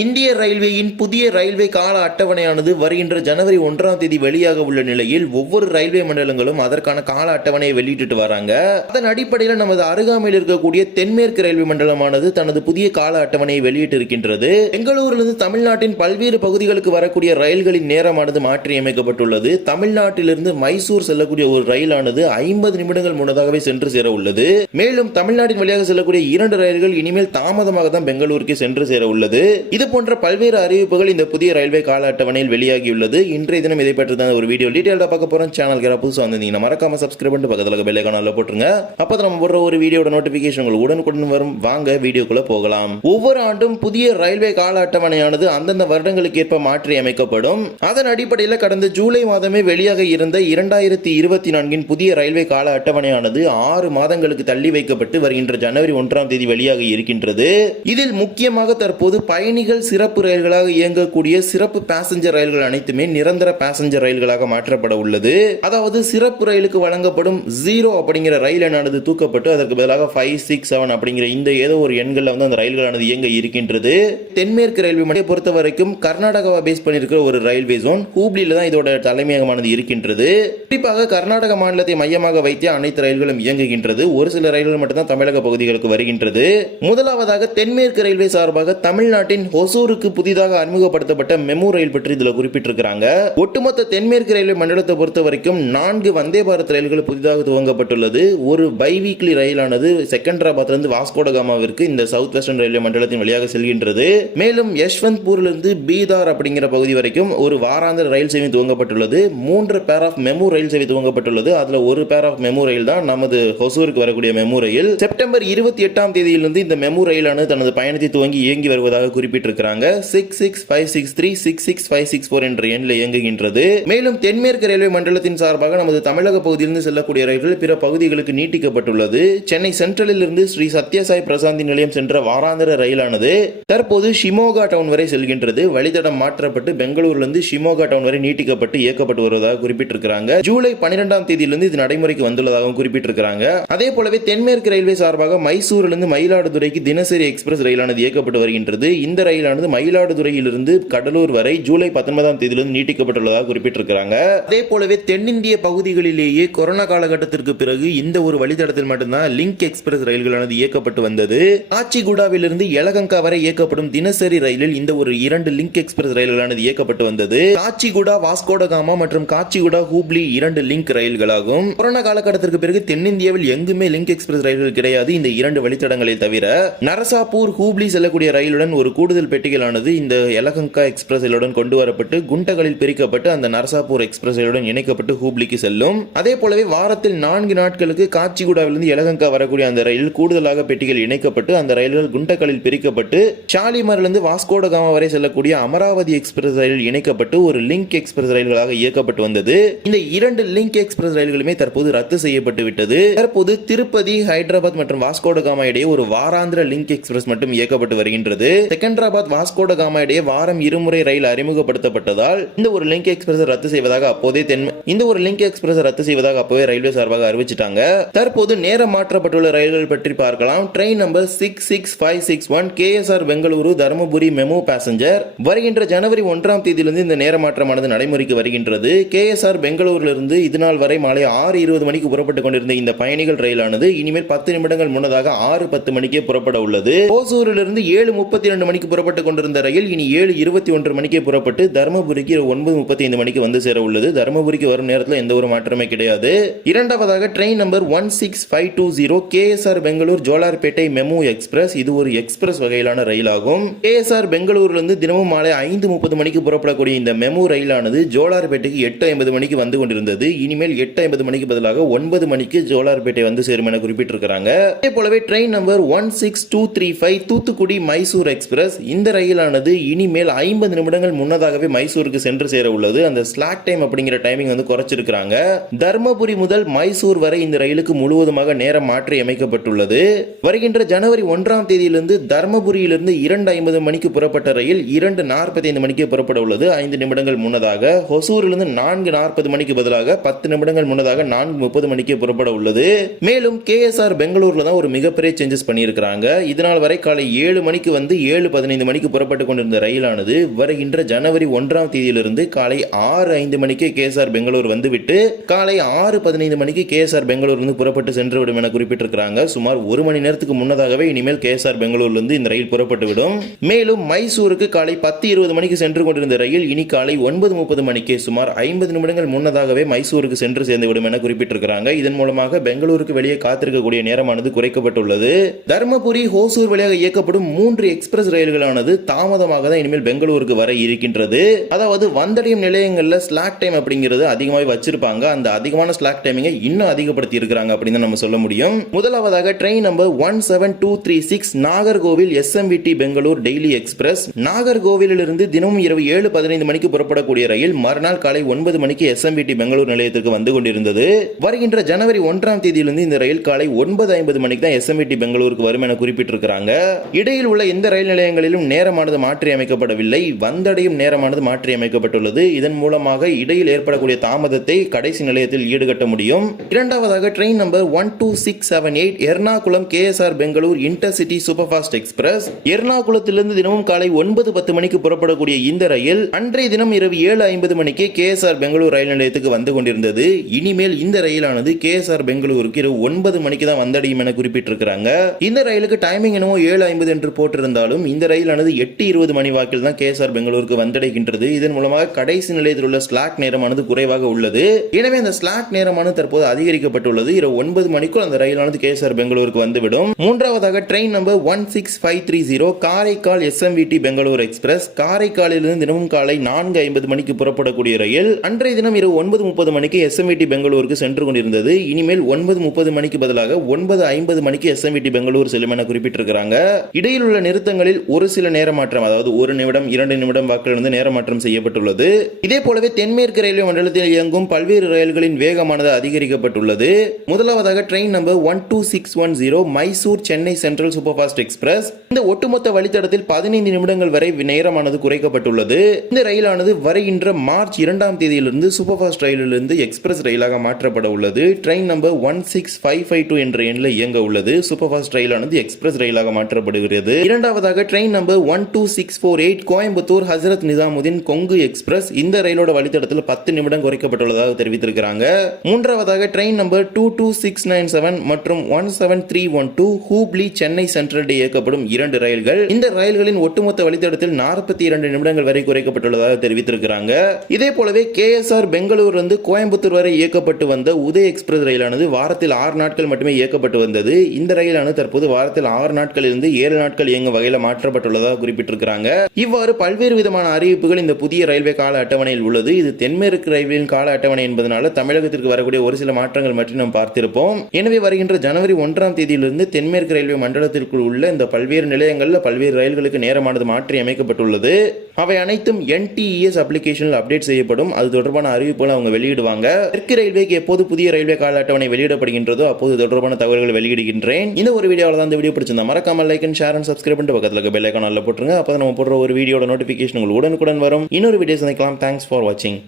இந்திய ரயில்வேயின் புதிய ரயில்வே கால அட்டவணையானது வருகின்ற ஜனவரி ஒன்றாம் தேதி வெளியாக உள்ள நிலையில் ஒவ்வொரு ரயில்வே மண்டலங்களும் அதற்கான கால அட்டவணையை வெளியிட்டு வராங்க. அதன் அடிப்படையில் நமது அருகாமையில் இருக்கக்கூடிய தென்மேற்கு ரயில்வே மண்டலமானது தனது புதிய கால அட்டவணையை வெளியிட்டு இருக்கின்றது பெங்களூரிலிருந்து தமிழ்நாட்டின் பல்வேறு பகுதிகளுக்கு வரக்கூடிய ரயில்களின் நேரமானது மாற்றியமைக்கப்பட்டுள்ளது. தமிழ்நாட்டிலிருந்து மைசூர் செல்லக்கூடிய ஒரு ரயிலானது ஐம்பது நிமிடங்கள் முன்னதாகவே சென்று சேர உள்ளது. மேலும் தமிழ்நாட்டின் வழியாக செல்லக்கூடிய இரண்டு ரயில்கள் இனிமேல் தாமதமாக தான் பெங்களூருக்கு சென்று சேர உள்ளது. இது போன்ற பல்வேறு அறிவிப்புகள் இந்த புதிய ரயில்வே கால அட்டவணையில் வெளியாகியுள்ளது. இன்றைய தினம் இதை பற்றி தான் ஒரு வீடியோ டீட்டெயிலாக பார்க்க போகிறோம் சேனல் புதுசாக வந்திருந்தீங்கன்னா மறக்காம சப்ஸ்கிரைப் பண்ணிட்டு பக்கத்தில் பெல் ஐக்கானில் போட்டுருங்க. அப்போ நம்ம போடுற ஒரு வீடியோட நோட்டிஃபிகேஷன் உங்களுக்கு உடனுக்குடன் வரும். வாங்க வீடியோக்குள்ள போகலாம். ஒவ்வொரு ஆண்டும் புதிய ரயில்வே கால அட்டவணையானது அந்தந்த வருடங்களுக்கு ஏற்ப மாற்றி அமைக்கப்படும் அதன் அடிப்படையில் கடந்த ஜூலை மாதமே வெளியாக இருந்த இரண்டாயிரத்தி இருபத்தி நான்கின் புதிய ரயில்வே கால அட்டவணையானது ஆறு மாதங்களுக்கு தள்ளி வைக்கப்பட்டு வருகின்ற ஜனவரி ஒன்றாம் தேதி வெளியாக இருக்கின்றது. இதில் முக்கியமாக தற்போது பயணிகள் சிறப்பு ரயில்களாக இயங்கக்கூடிய சிறப்பு பேசஞ்சர் ரயில்கள் அனைத்துமே நிரந்தர பேசஞ்சர் ரயில்களாக மாற்றப்பட உள்ளது. அதாவது சிறப்பு ரயிலுக்கு வழங்கப்படும் ஜீரோ அப்படிங்கிற ரயில் எண்ணானது தூக்கப்பட்டு அதற்கு பதிலாக ஃபைவ் சிக்ஸ் செவன் அப்படிங்கிற இந்த ஏதோ ஒரு எண்களில் வந்து அந்த ரயில்களானது இயங்க இருக்கின்றது. தென்மேற்கு ரயில்வே மண்டலை பொறுத்த வரைக்கும் கர்நாடகாவை பேஸ் பண்ணியிருக்கிற ஒரு ரயில்வே ஜோன் ஹூப்ளியில் தான் இதோட தலைமையகமானது இருக்கின்றது. குறிப்பாக கர்நாடக மாநிலத்தை மையமாக வைத்தே அனைத்து ரயில்களும் இயங்குகின்றது. ஒரு சில ரயில்கள் மட்டும்தான் தமிழக பகுதிகளுக்கு வருகின்றது. முதலாவதாக தென்மேற்கு ரயில்வே சார்பாக தமிழ்நாட்டின் ஒசூருக்கு புதிதாக அறிமுகப்படுத்தப்பட்ட மெமு ரயில் பற்றி இதில் குறிப்பிட்டிருக்கிறாங்க. ஒட்டுமொத்த தென்மேற்கு ரயில்வே மண்டலத்தை பொறுத்த வரைக்கும் நான்கு வந்தே பாரத் ரயில்கள் புதிதாக துவங்கப்பட்டுள்ளது. ஒரு பை வீக்லி ரயிலானது செகண்டராபாத்லேருந்து வாஸ்கோடகாமாவிற்கு இந்த சவுத் வெஸ்டர்ன் ரயில்வே மண்டலத்தின் வழியாக செல்கின்றது. மேலும் யஷ்வந்த்பூர்லேருந்து பீதார் அப்படிங்கிற பகுதி வரைக்கும் ஒரு வாராந்திர ரயில் சேவை துவங்கப்பட்டுள்ளது. மூன்று பேர் ஆஃப் மெமு ரயில் சேவை துவங்கப்பட்டுள்ளது. அதுல ஒரு பேர் ஆஃப் மெமு ரயில் தான் நமது ஹொசூருக்கு வரக்கூடிய மெமு ரயில். செப்டம்பர் இருபத்தி எட்டாம் தேதியிலிருந்து இந்த மெமு ரயிலானது தனது பயணத்தை துவங்கி இயங்கி வருவதாக இருக்கிறாங்க six six five six three six six five six four என்ற எண்ணில் இயங்குகின்றது. மேலும் தென்மேற்கு ரயில்வே மண்டலத்தின் சார்பாக நமது தமிழக பகுதியிலிருந்து செல்லக்கூடிய ரயில்கள் பிற பகுதிகளுக்கு நீட்டிக்கப்பட்டுள்ளது. சென்னை சென்ட்ரலில் இருந்து ஸ்ரீ சத்யசாய் பிரசாந்தி நிலையம் சென்ற வாராந்திர ரயிலானது தற்போது ஷிமோகா டவுன் வரை செல்கின்றது. வழித்தடம் மாற்றப்பட்டு பெங்களூரிலிருந்து ஷிமோகா டவுன் வரை நீட்டிக்கப்பட்டு இயக்கப்பட்டு வருவதாக குறிப்பிட்டிருக்கிறாங்க. ஜூலை பன்னிரெண்டாம் தேதியிலிருந்து இது நடைமுறைக்கு வந்துள்ளதாகவும் குறிப்பிட்டிருக்கிறாங்க. அதே போலவே தென்மேற்கு ரயில்வே சார்பாக மைசூரிலிருந்து மயிலாடுதுறைக்கு தினசரி எக்ஸ்பிரஸ் ரயிலானது இயக்கப்பட்டு வருகின்றது. இந்த ரயில் ரயிலானது மயிலாடுதுறையிலிருந்து கடலூர் வரை ஜூலை பத்தொன்பதாம் தேதியிலிருந்து நீட்டிக்கப்பட்டுள்ளதாக குறிப்பிட்டிருக்கிறாங்க. அதே போலவே தென்னிந்திய பகுதிகளிலேயே கொரோனா காலகட்டத்திற்கு பிறகு இந்த ஒரு வழித்தடத்தில் மட்டும்தான் லிங்க் எக்ஸ்பிரஸ் ரயில்களானது இயக்கப்பட்டு வந்தது. காச்சிகுடாவிலிருந்து எலகங்கா வரை இயக்கப்படும் தினசரி ரயிலில் இந்த ஒரு இரண்டு லிங்க் எக்ஸ்பிரஸ் ரயில்களானது இயக்கப்பட்டு வந்தது. காச்சிகுடா வாஸ்கோடகாமா மற்றும் காச்சிகுடா ஹூப்ளி இரண்டு லிங்க் ரயில்களாகும். கொரோனா காலகட்டத்திற்கு பிறகு தென்னிந்தியாவில் எங்குமே லிங்க் எக்ஸ்பிரஸ் ரயில்கள் கிடையாது இந்த இரண்டு வழித்தடங்களை தவிர. நரசாப்பூர் ஹூப்ளி செல்லக்கூடிய ரயிலுடன் ஒரு கூடுதல் பெட்டிகளானது இந்த எலகங்கா எக்ஸ்பிரஸ் ரயிலுடன் கொண்டு வரப்பட்டு குண்டகளில் பிரிக்கப்பட்டு அந்த நரசாப்பூர் எக்ஸ்பிரஸ் ரயிலுடன் இணைக்கப்பட்டு ஹூப்ளிக்கு செல்லும். அதே போலவே வாரத்தில் நான்கு நாட்களுக்கு காச்சிகுடாவிலிருந்து எலகங்கா வரக்கூடிய அந்த ரயில் கூடுதலாக பெட்டிகள் இணைக்கப்பட்டு அந்த ரயில்கள் குண்டகளில் பிரிக்கப்பட்டு ஷாலிமரிலிருந்து வாஸ்கோடகாமா வரை செல்லக்கூடிய அமராவதி எக்ஸ்பிரஸ் ரயில் இணைக்கப்பட்டு ஒரு லிங்க் எக்ஸ்பிரஸ் ரயில்களாக இயக்கப்பட்டு வந்தது. இந்த இரண்டு லிங்க் எக்ஸ்பிரஸ் ரயில்களுமே தற்போது ரத்து செய்யப்பட்டு விட்டது. தற்போது திருப்பதி ஹைதராபாத் மற்றும் வாஸ்கோடகாமா இடையே ஒரு வாராந்திர லிங்க் எக்ஸ்பிரஸ் மட்டும் இயக்கப்பட்டு வருகின்றது. செகண்டராபாத் ஹைதராபாத் வாஸ்கோட காமா இடையே வாரம் இருமுறை ரயில் அறிமுகப்படுத்தப்பட்டதால் இந்த ஒரு லிங்க் எக்ஸ்பிரஸ் ரத்து செய்வதாக அப்போதே தென் இந்த ஒரு லிங்க் எக்ஸ்பிரஸ் ரத்து செய்வதாக அப்போவே ரயில்வே சார்பாக அறிவிச்சிட்டாங்க. தற்போது நேரம் மாற்றப்பட்டுள்ள ரயில்கள் பற்றி பார்க்கலாம். Train number six six five six one KSR Bengaluru Dharmapuri MEMU passenger. வருகின்ற ஜனவரி ஒன்றாம் தேதியிலிருந்து இந்த நேர மாற்றமானது நடைமுறைக்கு வருகின்றது. கேஎஸ்ஆர் பெங்களூரிலிருந்து இதுநாள் வரை மாலை ஆறு இருபது மணிக்கு புறப்பட்டு கொண்டிருந்த இந்த பயணிகள் ரயிலானது இனிமேல் பத்து நிமிடங்கள் முன்னதாக ஆறு பத்து மணிக்கே புறப்பட உள்ளது. ஓசூரிலிருந்து ஏழு முப்பத்தி இரண்டு மணிக்கு புறப்பட்டு கொண்டிருந்த ரயில் இனி ஏழு இருபத்தி ஒன்று மணிக்கே புறப்பட்டு தருமபுரிக்கு ஒன்பது முப்பத்தி ஐந்து மணிக்கு வந்து சேர உள்ளது. தருமபுரிக்கு வரும் நேரத்தில் எந்த ஒரு மாற்றமே கிடையாது. இரண்டாவதாக train number one six five two zero KSR Bengaluru Jolarpettai MEMU express இது ஒரு எக்ஸ்பிரஸ் வகையிலான ரயிலாகும். கேஎஸ்ஆர் பெங்களூரிலிருந்து தினமும் மாலை ஐந்து முப்பது மணிக்கு புறப்படக்கூடிய இந்த மெமு ரயிலானது ஜோலார்பேட்டைக்கு எட்டு ஐம்பது மணிக்கு வந்து கொண்டிருந்தது. இனிமேல் எட்டு ஐம்பது மணிக்கு பதிலாக ஒன்பது மணிக்கு ஜோலார்பேட்டை வந்து சேரும் என குறிப்பிட்டிருக்கிறாங்க. அதே போலவே train number one six two three five Thoothukudi Mysore express இந்த ரயிலானது இனிமேல் ஐம்பது நிமிடங்கள் முன்னதாகவே மைசூருக்கு சென்று சேர உள்ளது. அந்த ஸ்லாக் டைம் அப்படிங்கிற டைமிங் வந்து குறைச்சிருக்கிறாங்க. தர்மபுரி முதல் மைசூர் வரை இந்த ரயிலுக்கு முழுவதுமாக நேரம் மாற்றி அமைக்கப்பட்டுள்ளது. வருகின்ற ஜனவரி ஒன்றாம் தேதியிலிருந்து தர்மபுரியிலிருந்து இரண்டு ஐம்பது மணிக்கு புறப்பட்ட ரயில் இரண்டு நாற்பத்தி ஐந்து மணிக்கு புறப்பட உள்ளது. ஐந்து நிமிடங்கள் முன்னதாக ஹொசூரிலிருந்து நான்கு நாற்பது மணிக்கு பதிலாக பத்து நிமிடங்கள் முன்னதாக நான்கு முப்பது மணிக்கு புறப்பட உள்ளது. மேலும் கேஎஸ்ஆர் பெங்களூர்ல தான் ஒரு மிகப்பெரிய சேஞ்சஸ் பண்ணியிருக்கிறாங்க. இதனால் வரை காலை ஏழு மணிக்கு வந்து ஏழு பதினைந்து மணிக்கு புறப்பட்டு கொண்டிருந்த ரயிலானது வருகின்ற ஜனவரி ஒன்றாம் தேதியிலிருந்து காலை ஆறு ஐந்து மணிக்கு கேஎஸ்ஆர் பெங்களூர் வந்துவிட்டு காலை ஆறு பதினைந்து மணிக்கு கேஎஸ்ஆர் பெங்களூர் இருந்து புறப்பட்டு சென்றுவிடும் என குறிப்பிட்டிருக்கிறாங்க. சுமார் ஒரு மணி நேரத்துக்கு முன்னதாகவே இனிமேல் கேஎஸ்ஆர் பெங்களூர்ல இருந்து இந்த ரயில் புறப்பட்டு விடும் மேலும் மைசூருக்கு காலை பத்து இருபது மணிக்கு சென்று கொண்டிருந்த ரயில் இனி காலை ஒன்பது முப்பது மணிக்கு சுமார் ஐம்பது நிமிடங்கள் முன்னதாகவே மைசூருக்கு சென்று சேர்ந்துவிடும் என குறிப்பிட்டிருக்கிறாங்க. இதன் மூலமாக பெங்களூருக்கு வெளியே காத்திருக்கக்கூடிய நேரமானது குறைக்கப்பட்டுள்ளது. தருமபுரி ஹோசூர் வழியாக இயக்கப்படும் மூன்று எக்ஸ்பிரஸ் ரயில்கள் ரயிலானது தாமதமாக தான் இனிமேல் பெங்களூருக்கு வர இருக்கின்றது. அதாவது வந்தடையும் நிலையங்களில் ஸ்லாக் டைம் அப்படிங்கிறது அதிகமாகவே வச்சிருப்பாங்க. அந்த அதிகமான ஸ்லாக் டைமிங்கை இன்னும் அதிகப்படுத்தி இருக்கிறாங்க அப்படின்னு நம்ம சொல்ல முடியும். முதலாவதாக train number one seven two three six Nagercoil SMVT Bengaluru daily express நாகர்கோவிலிருந்து தினமும் இரவு ஏழு பதினைந்து மணிக்கு புறப்படக்கூடிய ரயில் மறுநாள் காலை ஒன்பது மணிக்கு எஸ்எம்விடி பெங்களூர் நிலையத்திற்கு வந்து கொண்டிருந்தது. வருகின்ற ஜனவரி ஒன்றாம் தேதியிலிருந்து இந்த ரயில் காலை ஒன்பது ஐம்பது மணிக்கு தான் எஸ்எம்விடி பெங்களூருக்கு வரும் என குறிப்பிட்டிருக்கிறாங்க. இடையில் உள்ள இந்த ரயில் நிலையங்களிலும் நேரமானது மாற்றி அமைக்கப்படவில்லை வந்தடையும் நேரமானது மாற்றி அமைக்கப்பட்டுள்ளது இதன் மூலமாக இடையில் ஏற்படக்கூடிய தாமதத்தை கடைசி நிலையத்தில் ஈடுகட்ட முடியும். இரண்டாவதாக train number one two six seven eight Ernakulam KSR Bengaluru intercity super fast express எர்ணாகுளத்திலிருந்து தினமும் காலை ஒன்பது பத்து மணிக்கு புறப்படக்கூடிய இந்த ரயில் அன்றைய தினம் இரவு ஏழு ஐம்பது மணிக்கு கேஎஸ்ஆர் பெங்களூர் ரயில் நிலையத்துக்கு வந்து கொண்டிருந்தது. இனிமேல் இந்த ரயிலானது கேஎஸ்ஆர் பெங்களூருக்கு இரவு ஒன்பது மணிக்கு தான் வந்தடையும் என குறிப்பிட்டிருக்கிறாங்க. இந்த ரயிலுக்கு டைமிங் என்னவோ ஏழு ஐம்பது என்று போட்டிருந்தாலும் இந்த ரயில் ரயிலானது எட்டு இருபது மணி வாக்கில் தான் கேஎஸ்ஆர் பெங்களூருக்கு வந்தடைகின்றது. இதன் மூலமாக கடைசி நிலையத்தில் உள்ள ஸ்லாக் நேரமானது குறைவாக உள்ளது. எனவே அந்த ஸ்லாக் நேரமானது தற்போது அதிகரிக்கப்பட்டுள்ளது. இரவு ஒன்பது மணிக்குள் அந்த ரயிலானது கேஎஸ்ஆர் பெங்களூருக்கு வந்துவிடும். மூன்றாவதாக train number one six five three zero Karaikal SMVT Bengaluru express. காரைக்காலிலிருந்து தினமும் காலை நான்கு ஐம்பது மணிக்கு புறப்படக்கூடிய ரயில் அன்றைய தினம் இரவு ஒன்பது முப்பது மணிக்கு எஸ்எம்விடி பெங்களூருக்கு சென்று கொண்டிருந்தது. இனிமேல் ஒன்பது முப்பது மணிக்கு பதிலாக ஒன்பது ஐம்பது மணிக்கு எஸ்எம்விடி பெங்களூர் செல்லும் என குறிப்பிட்டிருக்கிறாங்க. இடையில் உள்ள நிறுத்தங்களில் ஒரு சில நேர மாற்றம் அதாவது ஒரு நிமிடம் இரண்டு நிமிடம் வாக்கிலிருந்து நேர மாற்றம் செய்யப்பட்டுள்ளது. இதே போலவே தென்மேற்கு ரயில்வே மண்டலத்தில் இயங்கும் பல்வேறு ரயில்களின் வேகமானது அதிகரிக்கப்பட்டுள்ளது. முதலாவதாக train number one two six one zero Mysore Chennai central super fast express. இந்த ஒட்டுமொத்த வழித்தடத்தில் பதினைந்து நிமிடங்கள் வரை நேரமானது குறைக்கப்பட்டுள்ளது. இந்த ரயிலானது வருகின்ற மார்ச் இரண்டாம் தேதியிலிருந்து சூப்பர் ஃபாஸ்ட் ரயிலிலிருந்து எக்ஸ்பிரஸ் ரயிலாக மாற்றப்பட உள்ளது. Train number one six five five two என்ற எண்ணில் இயங்க உள்ளது. சூப்பர் ஃபாஸ்ட் ரயிலானது எக்ஸ்பிரஸ் ரயிலாக மாற்றப்படுகிறது. இரண்டாவதாக train number one two six four eight Coimbatore Hazrat Nizamuddin Kongu express. இந்த ரயிலோட வழித்தடத்தில் பத்து நிமிடம் குறைக்கப்பட்டுள்ளதாக தெரிவித்திருக்கிறாங்க. மூன்றாவதாக train number two two six nine seven மற்றும் one seven three one two Hubli Chennai central day இயக்கப்படும் இரண்டு ரயில்கள். இந்த ரயில்களின் ஒட்டுமொத்த வழித்தடத்தில் நாற்பத்தி இரண்டு நிமிடங்கள் வரை குறைக்கப்பட்டுள்ளதாக தெரிவித்திருக்கிறாங்க. இதே போலவே கேஎஸ்ஆர் பெங்களூர் இருந்து கோயம்புத்தூர் வரை இயக்கப்பட்டு வந்த உதய எக்ஸ்பிரஸ் ரயிலானது வாரத்தில் ஆறு நாட்கள் மட்டுமே இயக்கப்பட்டு வந்தது. இந்த ரயிலானது தற்போது வாரத்தில் ஆறு நாட்களிலிருந்து ஏழு நாட்கள் இயங்கும் வகையில் மாற்றப்பட்டுள்ளது. உள்ளதாக குறிப்பிட்டிருக்கிறாங்க. இவ்வாறு பல்வேறு விதமான அறிவிப்புகள் இந்த புதிய ரயில்வே கால அட்டவணையில் உள்ளது. இது தென்மேற்கு ரயில்வேயின் கால அட்டவணை என்பதனால தமிழகத்திற்கு வரக்கூடிய ஒரு சில மாற்றங்கள் பற்றி நாம் பார்த்திருப்போம். எனவே வருகின்ற ஜனவரி ஒன்றாம் தேதியிலிருந்து தென்மேற்கு ரயில்வே மண்டலத்திற்குள் உள்ள இந்த பல்வேறு நிலையங்களில் பல்வேறு ரயில்களுக்கு நேரமானது மாற்றி அமைக்கப்பட்டுள்ளது. அவை அனைத்தும் என்டிஇஎஸ் அப்ளிகேஷனில் அப்டேட் செய்யப்படும். அது தொடர்பான அறிவிப்புகளை அவங்க வெளியிடுவாங்க. தெற்கு ரயில்வேக்கு எப்போது புதிய ரயில்வே கால அட்டவணை வெளியிடப்படுகின்றதோ அப்போது தொடர்பான தகவல்களை வெளியிடுகின்றேன். இந்த ஒரு வீடியோவில் தான் இந்த வீடியோ பிடிச்சிருந்தா மறக்காமல் like and share and subscribe பண்ணிட்டு பக்கத்தில் இருக்க பெல் ஐக்கான போட்டுருங்க. அப்போ நம்ம போடுற ஒரு வீடியோட நோட்டிஃபிகேஷன் உங்களுக்கு உடனுக்குடன் வரும். இன்னொரு வீடியோ சந்திக்கலாம். தேங்க்ஸ் ஃபார் வாட்சிங்